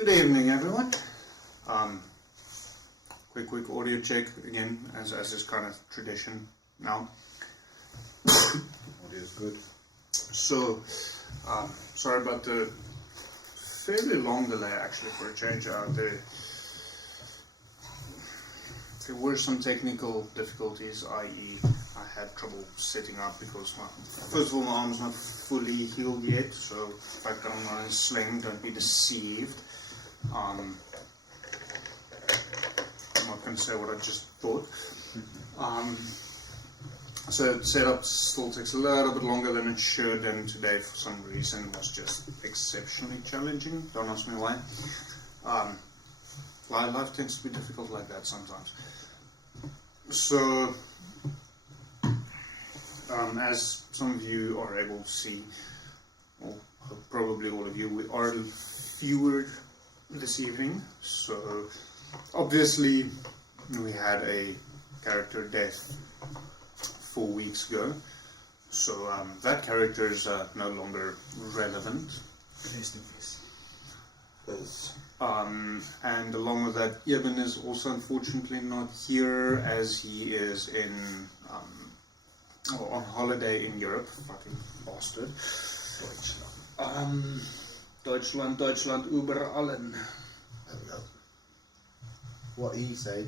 Good evening, everyone. Quick audio check again, as is kind of tradition now. Audio is good. So, sorry about the fairly long delay actually for a change. There were some technical difficulties, i.e. I had trouble setting up because first of all my arm's not fully healed yet, so if I come on a sling, don't be deceived. I'm not going to say what I just thought. So setup still takes a little bit longer than it should, and today for some reason was just exceptionally challenging. Don't ask me why. Life tends to be difficult like that sometimes. So, as some of you are able to see, or probably all of you, we are fewer this evening. So, obviously, we had a character death 4 weeks ago. So, that character is no longer relevant. Rest in peace. And along with that, Eben is also unfortunately not here, as he is on holiday in Europe. Fucking bastard. Deutschland über allen. There we go. What he said.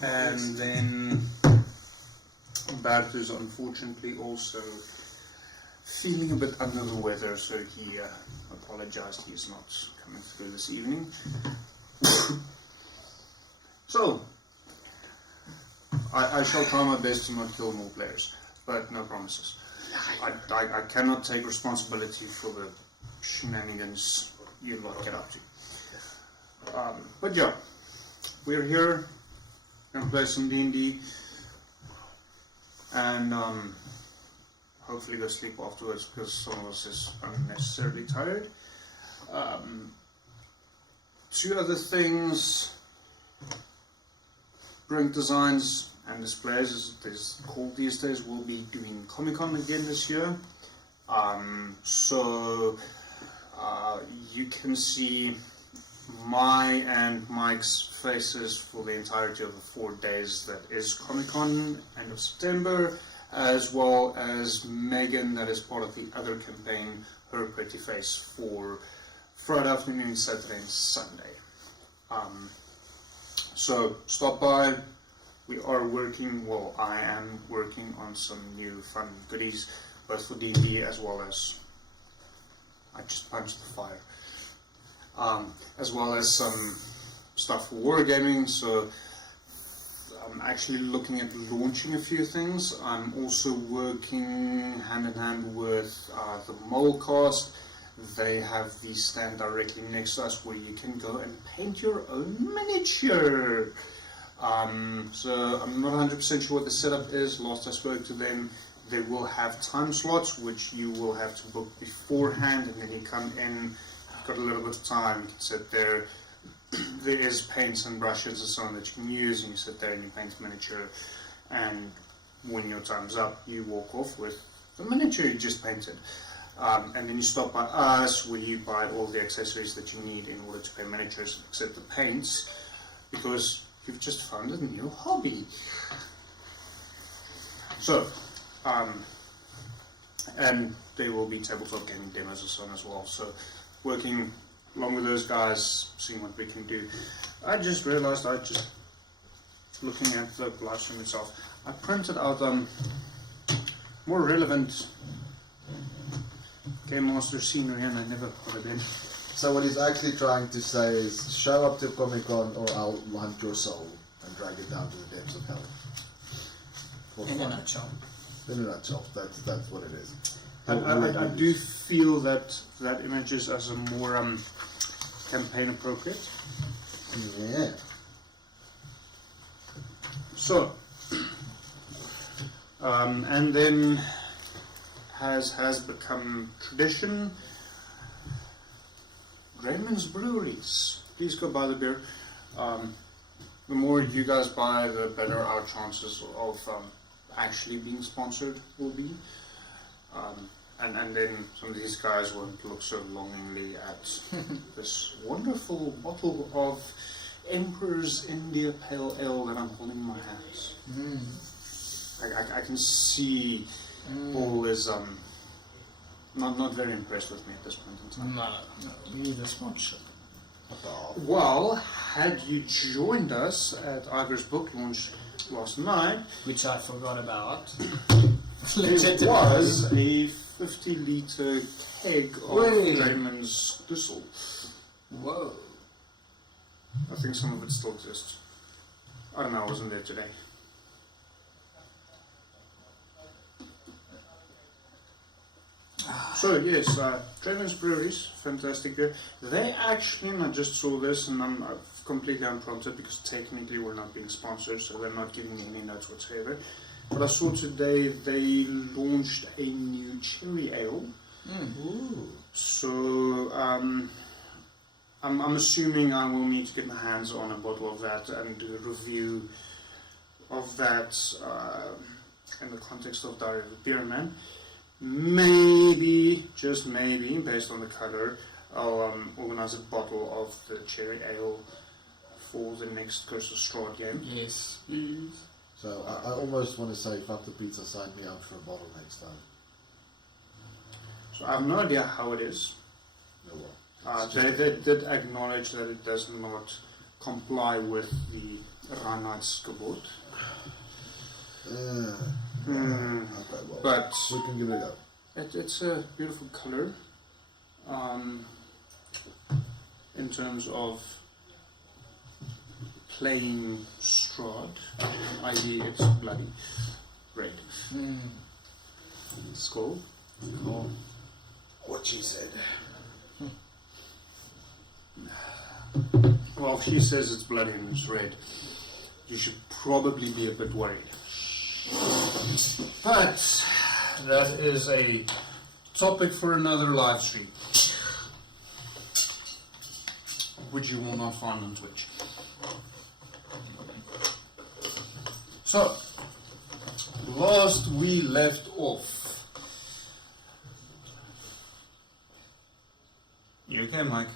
And then Bert is unfortunately also feeling a bit under the weather, so he apologized he's not coming through this evening. So, I shall try my best to not kill more players, but no promises. I cannot take responsibility for the shenanigans you lot get up to. But yeah, we're here, gonna play some D&D, and hopefully go sleep afterwards, because some of us is unnecessarily tired. Two other things. Brink Designs and Displays, as it is called these days, will be doing Comic-Con again this year. So you can see my and Mike's faces for the entirety of the 4 days that is Comic-Con, end of September, as well as Megan, that is part of the other campaign, her pretty face for Friday afternoon, Saturday and Sunday. So stop by. We are working, well, I am working on some new fun goodies, both for D&D as well as, I just punched the fire, as well as some stuff for wargaming. So I'm actually looking at launching a few things. I'm also working hand in hand with the Molecast. They have the stand directly next to us where you can go and paint your own miniature. So I'm not 100% sure what the setup is. Last I spoke to them, they will have time slots which you will have to book beforehand, and then you come in, you've got a little bit of time, you can sit there. There is paints and brushes and so on that you can use, and you sit there and you paint a miniature, and when your time's up you walk off with the miniature you just painted. And then you stop by us where you buy all the accessories that you need in order to paint miniatures, except the paints, because you've just found a new hobby. So, and there will be tabletop gaming demos and so on as well. So, working along with those guys, seeing what we can do. I just realized, looking at the live stream itself, I printed out more relevant Game Master scenery, and I never put it in. So what he's actually trying to say is, show up to Comic-Con or I'll hunt your soul and drag it down to the depths of hell. In a nutshell. In a nutshell, that's what it is. I do feel that images as a more campaign appropriate. Yeah. So, and then has become tradition, Raymond's Breweries. Please go buy the beer. The more you guys buy, the better our chances of actually being sponsored will be. And then some of these guys won't look so longingly at this wonderful bottle of Emperor's India Pale Ale that I'm holding in my hands. I can see Paul is not very impressed with me at this point in time. No, you need a sponsor. Well, had you joined us at Iger's book launch last night, Which I forgot about. it was a 50-litre keg of Wait. Raymond's Dussel. Whoa. I think some of it still exists. I don't know, I wasn't there today. So yes, Draven's Breweries, fantastic beer. They actually, and I just saw this, and I'm completely unprompted because technically we're not being sponsored, so they're not giving me any notes whatsoever. But I saw today they launched a new cherry ale. Ooh. So I'm assuming I will need to get my hands on a bottle of that and do a review of that in the context of Diary of a Beer Man. Maybe, just maybe, based on the colour, I'll organise a bottle of the cherry ale for the next Curse of Strahd game. Yes, please. So I almost want to say, fuck the pizza, sign me up for a bottle next time. So I have no idea how it is. No what? They did acknowledge that it does not comply with the Reinheitsgebot. Okay, well, But we can give it a go. it's a beautiful colour. In terms of plain Strahd, i.e. it's bloody red. Skull. Cool. What she said. Well, if she says it's bloody and it's red, you should probably be a bit worried. But that is a topic for another live stream, which you will not find on Twitch. So, last we left off. You okay, Mike?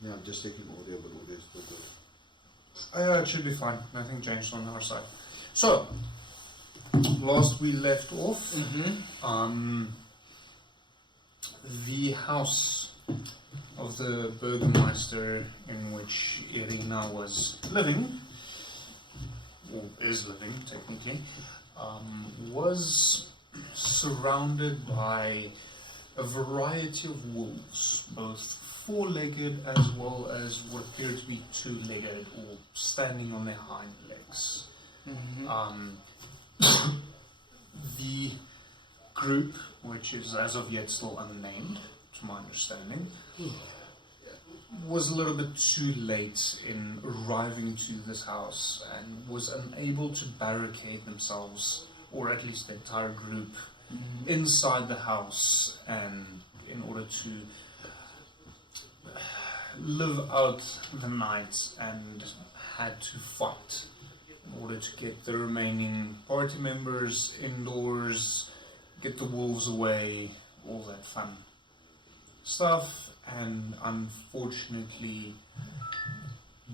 Yeah, I'm just taking audio, but audio is still good. It should be fine. Nothing changed on our side. So, last we left off, the house of the Burgermeister in which Ireena was living, or is living technically, was surrounded by a variety of wolves, both four-legged as well as what appear to be two-legged or standing on their hind legs. The group, which is as of yet still unnamed, to my understanding, was a little bit too late in arriving to this house and was unable to barricade themselves, or at least the entire group, inside the house, and in order to live out the night, and had to fight in order to get the remaining party members indoors, get the wolves away, all that fun stuff. And unfortunately,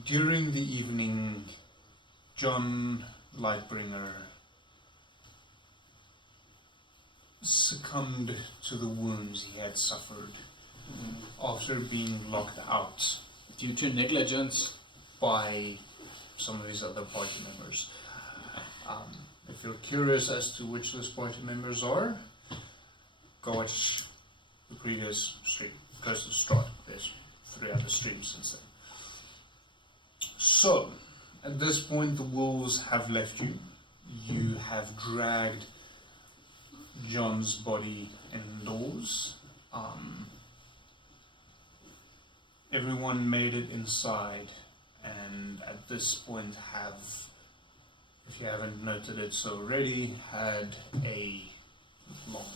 during the evening, John Lightbringer succumbed to the wounds he had suffered after being locked out Due to negligence. by some of his other party members. If you're curious as to which those party members are, go watch the previous stream, Curse of Strahd. There's 3 other streams since then. So, at this point, the wolves have left you. You have dragged John's body indoors. Everyone made it inside, and at this point have, if you haven't noted it so already, had a long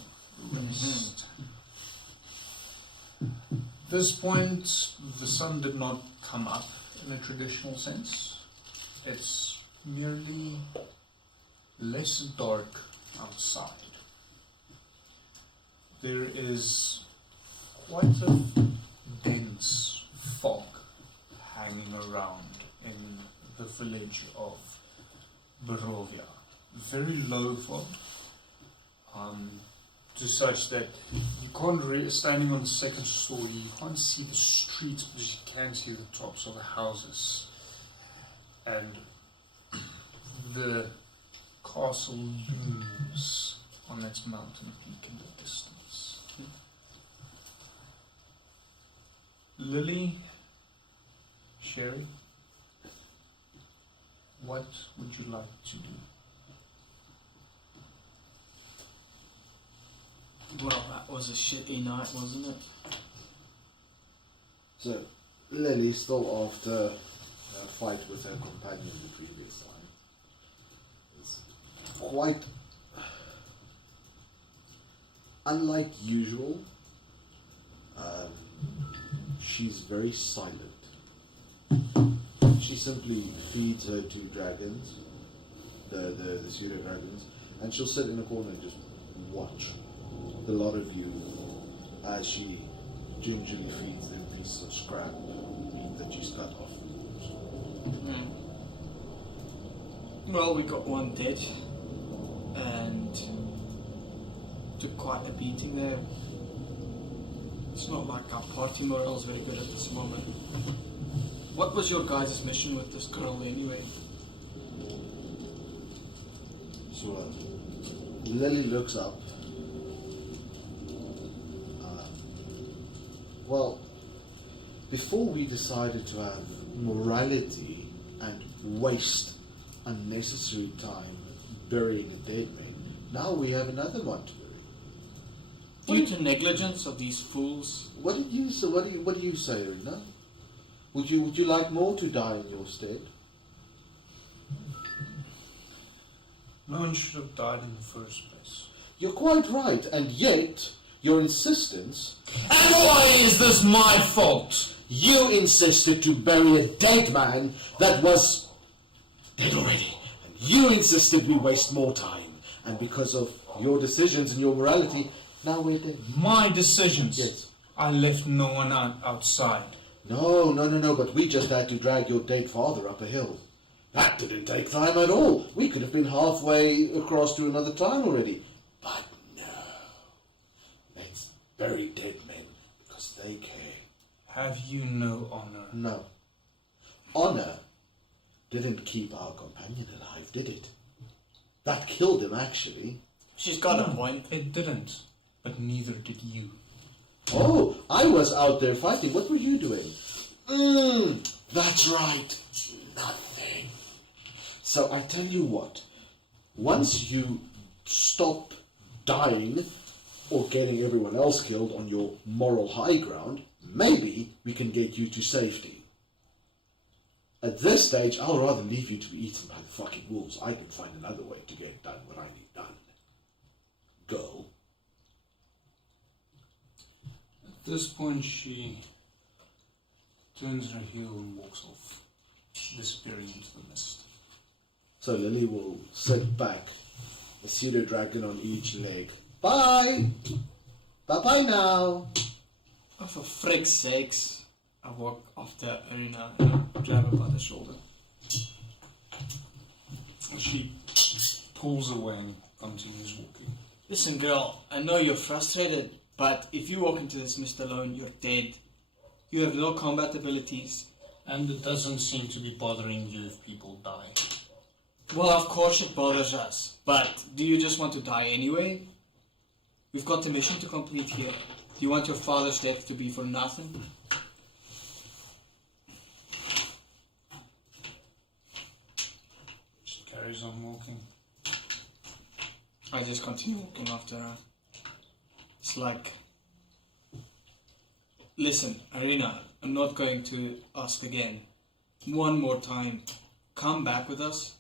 rest. At this point, the sun did not come up in a traditional sense. It's merely less dark outside. there is quite a dense fog hanging around in the village of Barovia. Very low fog, to such that you can't standing on the second story, you can't see the streets, but you can see the tops of the houses. And the castle looms on its mountain peak in the distance. Lilly, Sherry, what would you like to do? Well, that was a shitty night, wasn't it? So, Lily, still after a fight with her companion the previous time, is quite unlike usual. She's very silent. She simply feeds her two dragons, the pseudo dragons, and she'll sit in a corner and just watch the lot of you as she gingerly feeds them pieces of scrap meat that she's cut off. Well, we got one dead, and took quite a beating there. It's not like our party morale is very good at this moment. What was your guys' mission with this girl anyway? So Lily looks up. Well, before we decided to have morality and waste unnecessary time burying a dead man, now we have another one to bury. Due to negligence of these fools. What do you say, Ireena? Would you like more to die in your stead? No one should have died in the first place. You're quite right, and yet your insistence. And why is this my fault? You insisted to bury a dead man that was Dead already. and you insisted we waste more time. And because of your decisions and your morality, now we're dead. My decisions? Yes. I left no one outside. No, but we just had to drag your dead father up a hill. That didn't take time at all. We could have been halfway across to another town already. But no. Let's bury dead men because they care. Have you no honor? No. Honor didn't keep our companion alive, did it? That killed him, actually. She's got a point. It didn't. But neither did you. Oh, I was out there fighting. What were you doing? That's right. Nothing. So I tell you what. Once you stop dying or getting everyone else killed on your moral high ground, maybe we can get you to safety. At this stage, I'll rather leave you to be eaten by the fucking wolves. I can find another way to get done what I need done. Girl. At this point, she turns her heel and walks off, disappearing into the mist. So Lily will sit back, a pseudo dragon on each leg. Bye! Bye-bye now! Oh, for frick's sakes. I walk after Ireena and I grab her by the shoulder. She pulls away and continues walking. Listen, girl, I know you're frustrated, but if you walk into this mist alone, you're dead. You have no combat abilities. And it doesn't seem to be bothering you if people die. Well, of course it bothers us, but do you just want to die anyway? We've got a mission to complete here. Do you want your father's death to be for nothing? She carries on walking. I just continue walking after her. It's like, listen, Ireena, I'm not going to ask again. One more time, come back with us.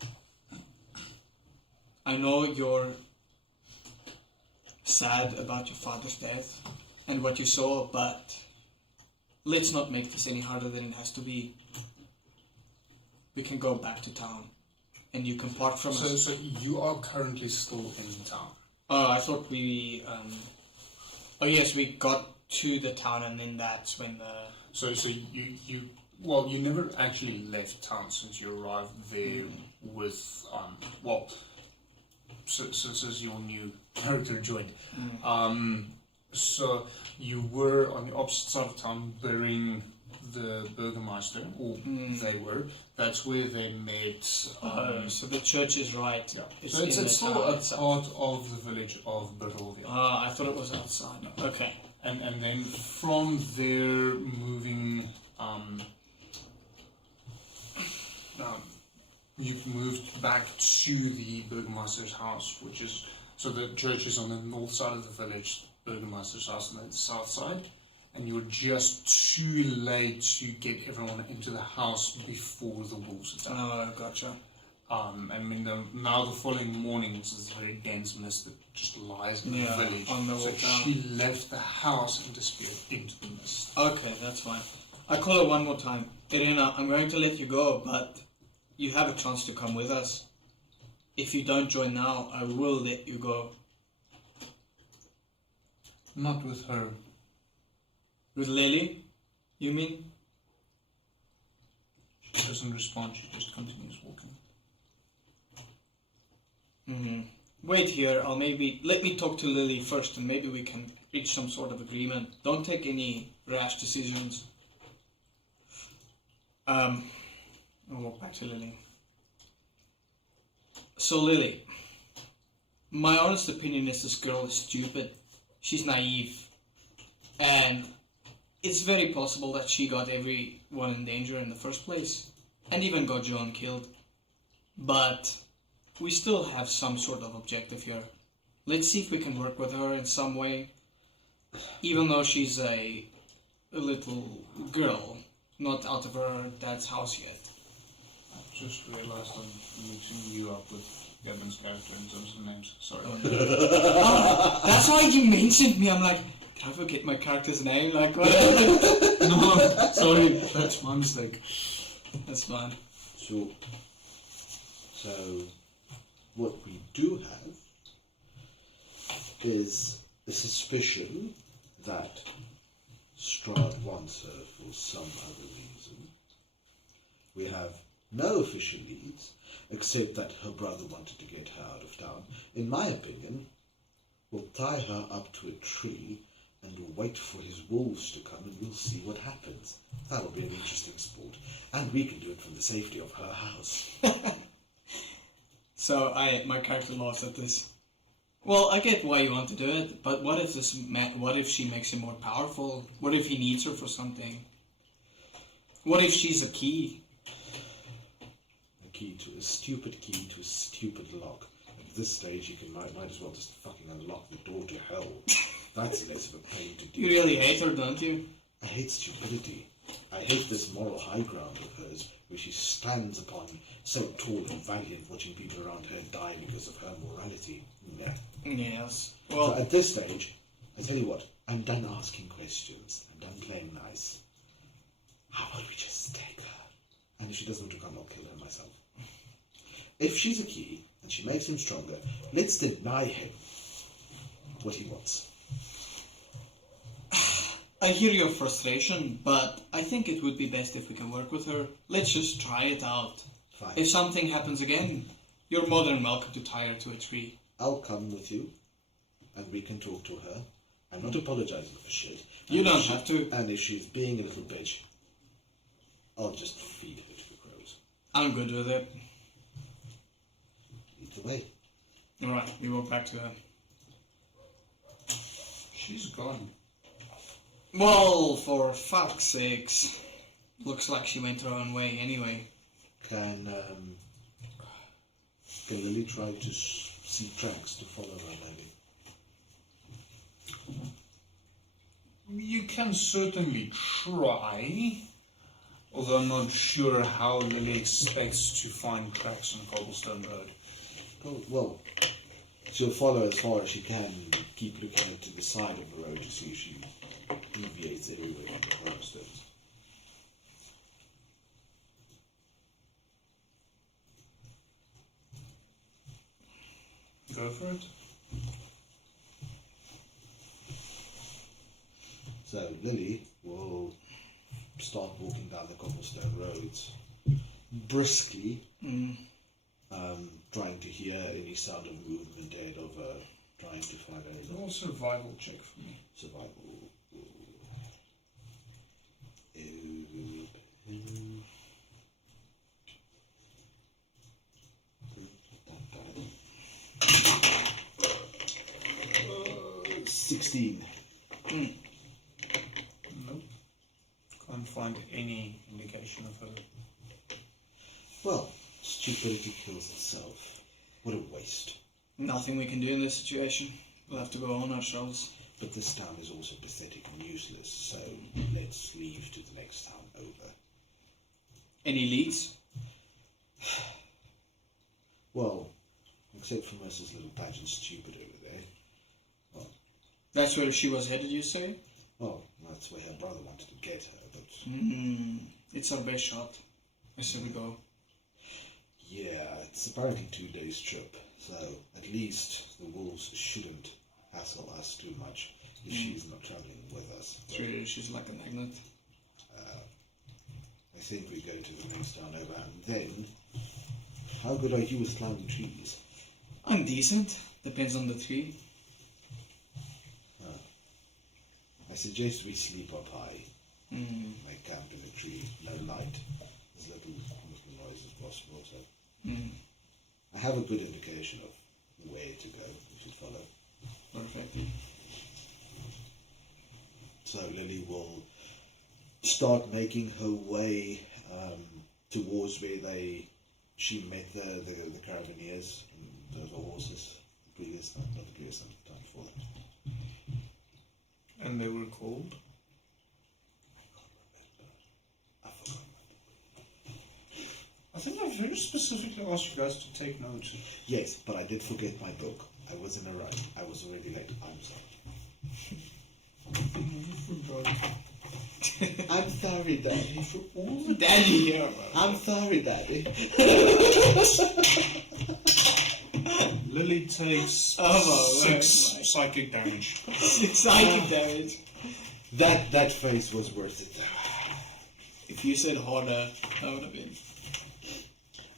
I know you're sad about your father's death and what you saw, but let's not make this any harder than it has to be. We can go back to town and you can part from us. So you are currently still in town? Oh, I thought we Oh yes, we got to the town, and then that's when the. So you never actually left town since you arrived there with since your new character joined. So you were on the opposite side of town burying the Burgermeister, or they were. That's where they met. So the church is right. Yeah. It's So it's in the still town a itself. part of the village of Berylvia. I thought it was outside. Okay. And then from there, moving, you've moved back to the Burgermeister's house, which is, so the church is on the north side of the village, Burgermeister's house on the south side, and you were just too late to get everyone into the house before the wolves attacked. Oh, gotcha. I mean, now the following morning, it's this very dense mist that just lies in the village. On the So walk down. she left the house and disappeared into the mist. Okay, that's fine. I call her one more time. Ireena, I'm going to let you go, but you have a chance to come with us. If you don't join now, I will let you go. Not with her. With Lilly, you mean? She doesn't respond, she just continues walking. Wait here, let me talk to Lilly first, and maybe we can reach some sort of agreement. Don't take any rash decisions. I'll walk back to Lilly. So Lilly, my honest opinion is this girl is stupid. She's naive. And it's very possible that she got everyone in danger in the first place. And even got John killed. But we still have some sort of objective here. Let's see if we can work with her in some way. Even though she's a little girl, not out of her dad's house yet. I just realized I'm mixing you up with Gabon's character in terms of names. Sorry. That's why you mentioned me. I'm like, did I forget my character's name? Like, what? No, sorry, that's my mistake. That's fine. So what we do have is a suspicion that Strahd wants her for some other reason. We have no official leads, except that her brother wanted to get her out of town. In my opinion, we'll tie her up to a tree and wait for his wolves to come, and we'll see what happens. That'll be an interesting sport, and we can do it from the safety of her house. So my character laughs at this. Well, I get why you want to do it, but what if what if she makes him more powerful? What if he needs her for something? What if she's a key? A stupid key to a stupid lock. At this stage, you might as well just fucking unlock the door to hell. That's less of a pain to do. You really hate her, don't you? I hate stupidity. I hate this moral high ground of hers, where she stands upon, so tall and valiant, watching people around her die because of her morality. Yeah. Yes. So Well, at this stage, I tell you what, I'm done asking questions. I'm done playing nice. How about we just take her? And if she doesn't want to come, I'll kill her myself. If she's a key, and she makes him stronger, let's deny him what he wants. I hear your frustration, but I think it would be best if we can work with her. Let's just try it out. Fine. If something happens again, you're more than welcome to tie her to a tree. I'll come with you, and we can talk to her. I'm not apologizing for shit. You And don't if she- have to. And if she's being a little bitch, I'll just feed her to the crows. I'm good with it. Either way. Alright, we walk back to her. She's gone. Well, for fuck's sakes. Looks like she went her own way anyway. Can Lilly try to see tracks to follow her, maybe? You can certainly try, although I'm not sure how Lily expects to find tracks on Cobblestone Road. Oh, well, she'll follow as far as she can and keep looking to the side of the road to see if she deviates anyway from the cobblestones. Go for it. So Lily will start walking down the cobblestone roads briskly, trying to hear any sound of movement ahead of her, trying to find her result. Roll a survival check for me. Survival. Uh, 16. Nope. Can't find any indication of her. Well, stupidity kills itself. What a waste. Nothing we can do in this situation. We'll have to go on ourselves. But this town is also pathetic and useless, so let's leave to the next town over. Any leads? Well, except for Mrs. Little Pageant Stupid over there. That's where she was headed, you say? Well, that's where her brother wanted to get her, but... It's our best shot. I say we go. Yeah, it's apparently 2 days' trip, so at least the wolves shouldn't hassle us too much if she's not traveling with us. True, she's like a magnet. I think we go to the next town over, and then... How good are you with climbing trees? I'm decent. Depends on the tree. I suggest we sleep up high. Make camp in a tree, no light, as little noise as possible. So I have a good indication of where to go. We should follow. Perfect. So Lily will start making her way towards where she met the Carabineers and the horses. The previous time, not the previous time, the time before that. And they were called? I forgot. I think I've very specifically asked you guys to take notes. Yes, but I did forget my book. I was in a rush. I was already late. I'm sorry. I'm sorry, Daddy. For all the daddy here, bro. I'm sorry, Daddy. Lily takes Oh, 6 psychic damage. Psychic damage. That face was worth it. If you said harder, that would have been.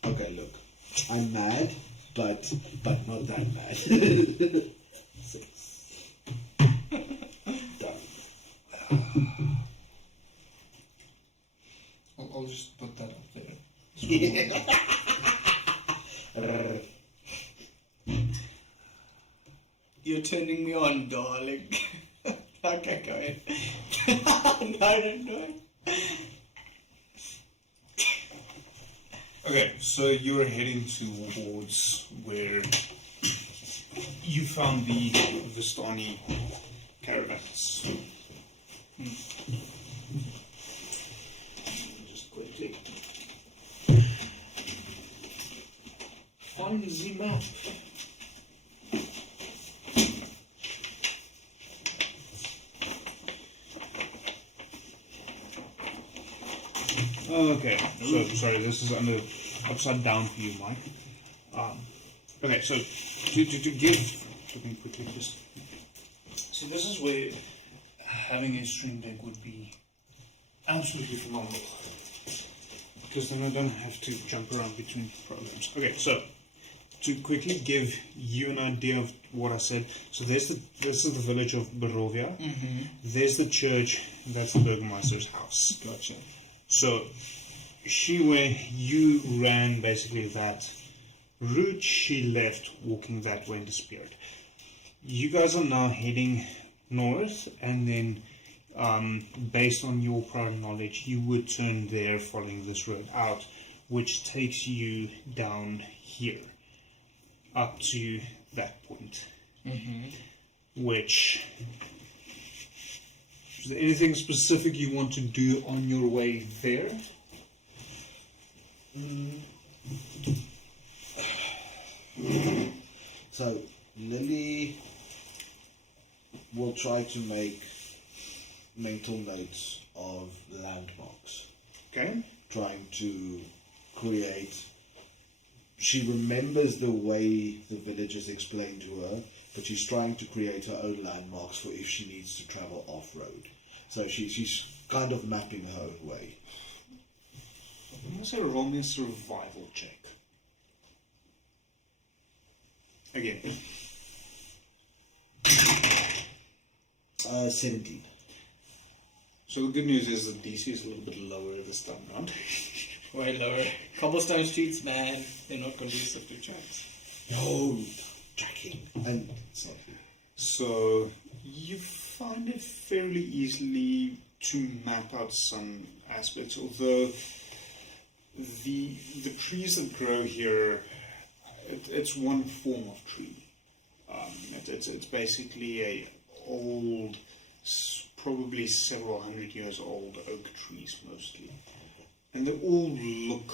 Okay, look. I'm mad, but not that mad. 6. Done. I'll just put that up there. You're turning me on, darling. Okay, go ahead. No, don't do it. Okay, so you're heading towards where you found the Vistani caravans. Just quickly find the map. Okay, so sorry, this is upside down for you, Mike. Okay, so to give, let me quickly just. So this is where having a stream deck would be absolutely phenomenal, because then I don't have to jump around between programs. Okay, so to quickly give you an idea of what I said, so this is the village of Barovia. There's the church. That's the Burgomaster's house. Gotcha. So, where you ran basically that route, she left walking that way and disappeared. You guys are now heading north, and then based on your prior knowledge, you would turn there following this road out, which takes you down here, up to that point. Which... Is there anything specific you want to do on your way there? So, Lily will try to make mental notes of landmarks. Okay. Trying to create... She remembers the way the villagers explained to her, but she's trying to create her own landmarks for if she needs to travel off-road. So she's kind of mapping her own way. I'm going to say roll me a survival check. Again. 17. So the good news is the DC is a little bit lower this time around. Way lower. Cobblestone streets, man, they're not conducive to tracks. No, tracking. And it's not here. So you find it fairly easily to map out some aspects, although the trees that grow here, it's one form of tree. It's basically a old, probably several hundred years old oak trees mostly, and they all look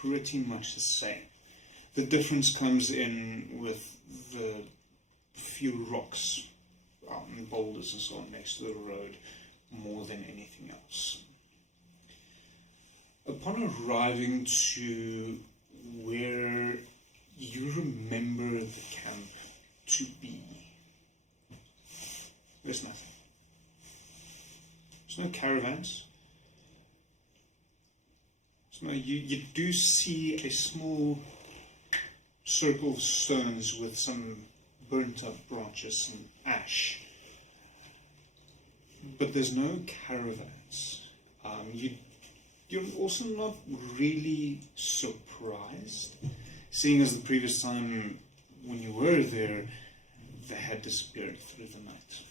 pretty much the same. The difference comes in with the few rocks, boulders and so on next to the road, more than anything else. Upon arriving to where you remember the camp to be, there's nothing. There's no caravans. You do see a small circle of stones with some burnt up branches and ash, but there's no caravans. You're also not really surprised, seeing as the previous time when you were there, they had disappeared through the night.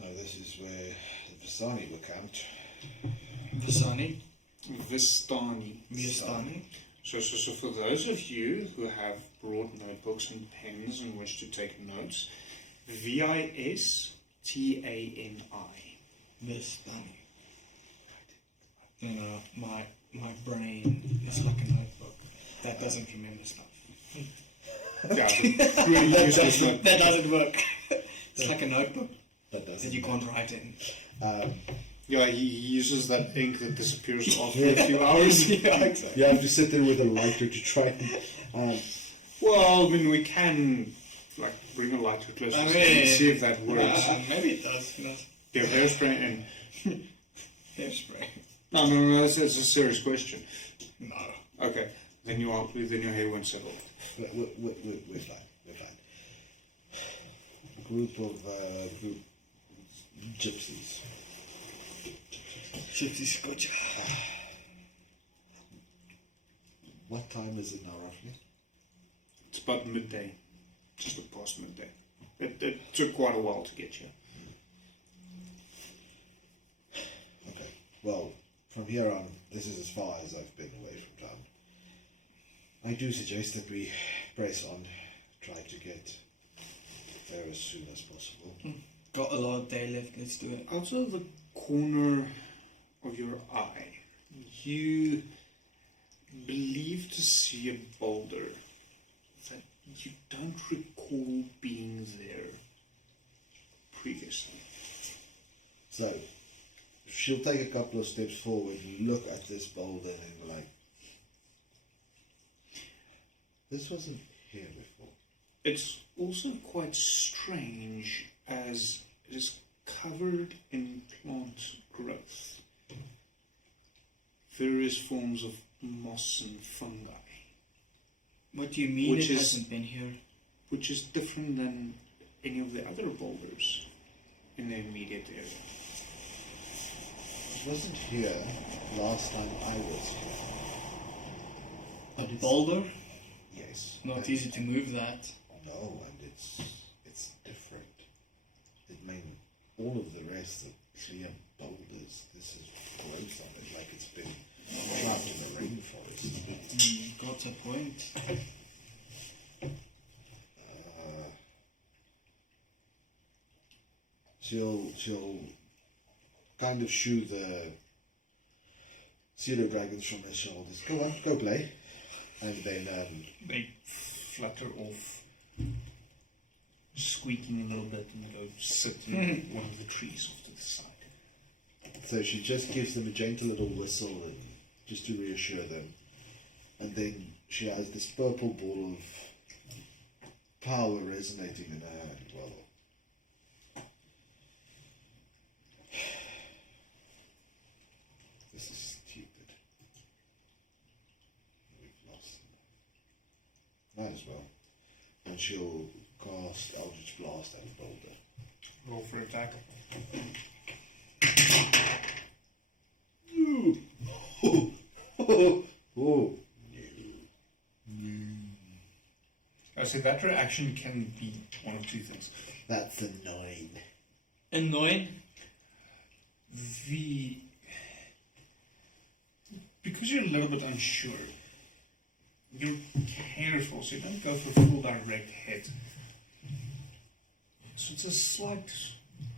So this is where the Vistani were camped. Visani? Vistani. So for those of you who have brought notebooks and pens and wish to take notes, Vistani. Visani. You know, my brain is like a notebook that doesn't remember stuff. Yeah, but really useless notebook. That doesn't work. It's like a notebook That doesn't. that you can't write in. Yeah, he uses that ink that disappears after a few hours. Yeah, exactly. You have to sit there with a lighter to try and... Well, I mean, we can bring a lighter closer and see if that works. Maybe it does. No. Get hairspray in. Hairspray. No, that's a serious question. No. Okay, then your hair won't settle. We're fine. We're fine. Group gypsies. Gypsies, gotcha. What time is it now, roughly? It's about midday, just past midday. It took quite a while to get here. Okay. Well, from here on, this is as far as I've been away from town. I do suggest that we press on, try to get there as soon as possible. Got a lot of day left, let's do it. Out of the corner of your eye, you believe to see a boulder that you don't recall being there previously. So, she'll take a couple of steps forward and look at this boulder and be like, this wasn't here before. It's also quite strange as it is covered in plant growth. Various forms of moss and fungi. What do you mean Which it is- hasn't been here? Which is different than any of the other boulders in the immediate area. It wasn't here last time I was here. A boulder? Yes. Not and- easy to move that. No, and it's different. It mean all of the rest are clear boulders. This is growth on it, like it's been trapped in the rainforest. Got a point. She'll kind of shoo the pseudo dragons from her shoulders. Go on, go play. And then They flutter off, squeaking a little bit, and go sit in one of the trees off to the side. so she just gives them a gentle little whistle and just to reassure them. And then she has this purple ball of power resonating in her hand. Well, this is stupid. We've lost them. Might as well. And she'll cast Eldritch Blast at Boulder. Roll for attack. Oh. I said that reaction can be one of two things. That's a 9. Annoying. Because you're a little bit unsure, you're careful, so you don't go for a full direct hit. So it's a slight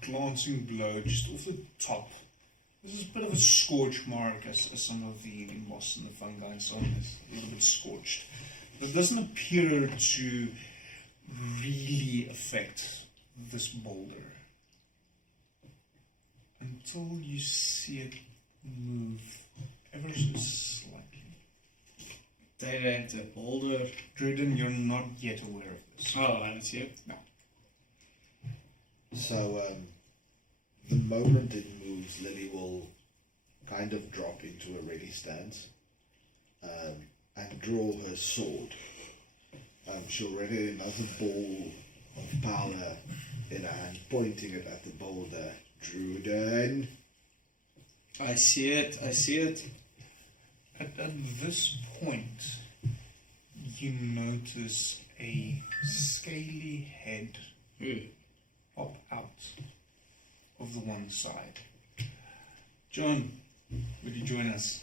glancing blow just off the top. There's a bit of a scorch mark as some of the moss and the fungi and so on is a little bit scorched. But it doesn't appear to really affect this boulder until you see it move ever so slightly. Direct a boulder. Drayden, you're not yet aware of this. Oh, I didn't see it. No. So, the moment it moves, Lily will kind of drop into a ready stance and draw her sword. She'll ready another ball of power in her hand, pointing it at the boulder. Druden. I see it. I see it. At this point, you notice a scaly head pop out of the one side. John, would you join us?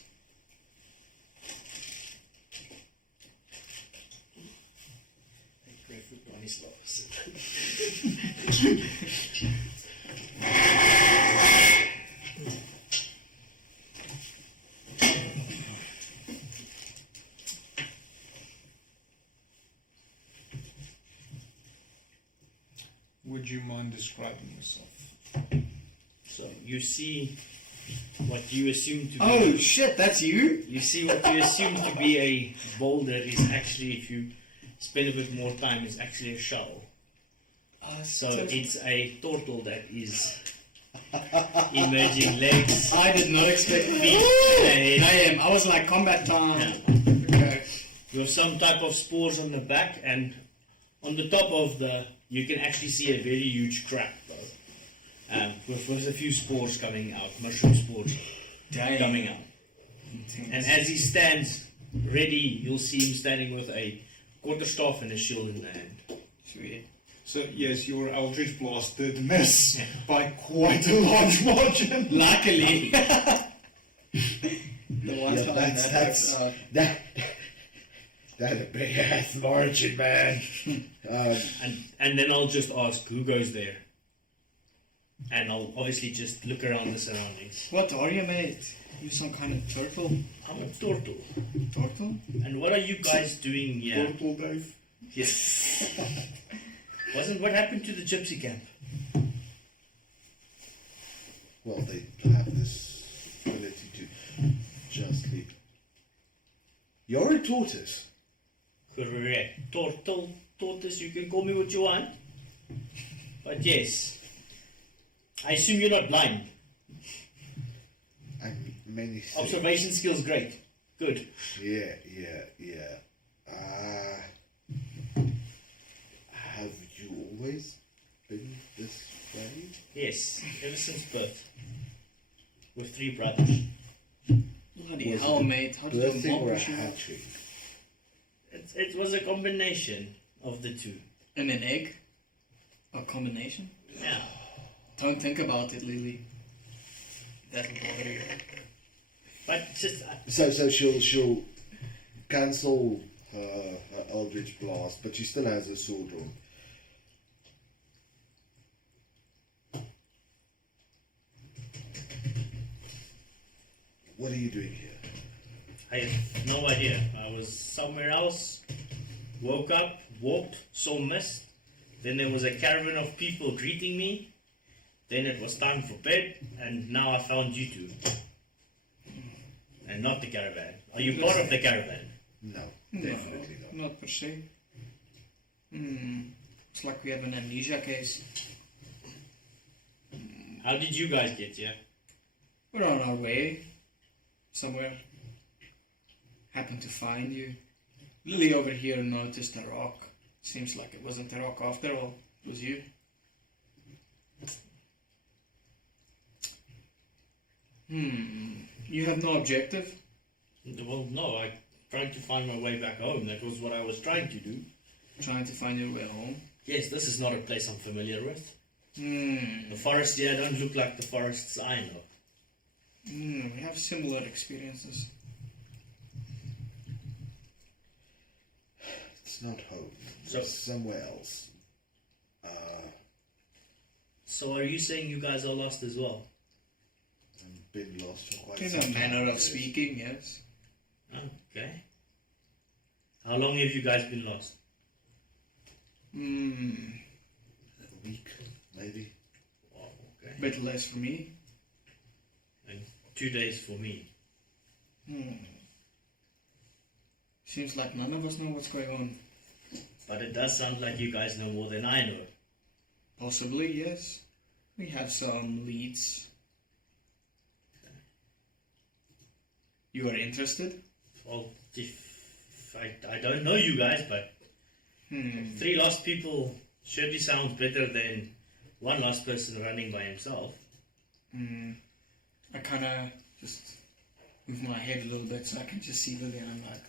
Would you mind describing yourself? So you see what you assume to be. Oh shit, that's you? You see what you assume to be a boulder is actually, if you spend a bit more time, is actually a shell. So it's a turtle that is emerging legs. I did not expect feet. Damn, I was like combat time. Yeah. Okay. With some type of spores on the back, and on the top of you can actually see a very huge crack though. With a few spores coming out, mushroom spores coming out. And as he stands ready, you'll see him standing with a quarterstaff and a shield in the hand. Sweet. So yes, your Eldritch Blast did miss by quite a large margin. Luckily. The ones Yeah, behind that's a big ass margin, man. And then I'll just ask, who goes there? And I'll obviously just look around the surroundings. What are you, mate? You some kind of turtle? I'm a turtle. Turtle? And what are you guys doing here? Turtle Dave. Yes. What happened to the gypsy camp? Well, they have this ability to just leap. You're a tortoise. Correct. Tortoise, you can call me what you want. But yes. I assume you're not blind. I'm many things. Observation skills great. Good. Yeah. Have you always been this way? Yes, ever since birth. With 3 brothers. Bloody hell, mate. How did your Birthing mom or a push you out? hatching? It was a combination of the two. And an egg? A combination? Yeah. Don't think about it, Lily. That'll bother you. But just So she'll cancel her Eldritch Blast, but she still has her sword drawn. What are you doing here? I have no idea. I was somewhere else, woke up, walked, saw mist. Then there was a caravan of people greeting me. Then it was time for bed, and now I found you two. And not the caravan. Are you part of the caravan? No, definitely not. Not per se. It's like we have an amnesia case. How did you guys get here? We're on our way somewhere. Happened to find you. Lilly over here noticed a rock. Seems like it wasn't a rock after all. It was you. You have no objective? Well, no, I tried to find my way back home. That was what I was trying to do. Trying to find your way home? Yes, this is not a place I'm familiar with. Hmm. The forests here don't look like the forests I know. We have similar experiences. It's not home. So- It's somewhere else. So are you saying you guys are lost as well? I've been lost for quite In some a time. manner of yes. speaking, yes. Okay. How long have you guys been lost? A week, maybe. Oh, okay. Bit less for me. And 2 days for me. Seems like none of us know what's going on. But it does sound like you guys know more than I know. Possibly, yes. We have some leads. You are interested? Well, if I don't know you guys, but 3 lost people surely sounds better than 1 lost person running by himself. I kind of just move my head a little bit so I can just see Lily, and I'm like,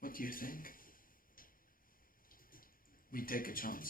what do you think? We take a chance.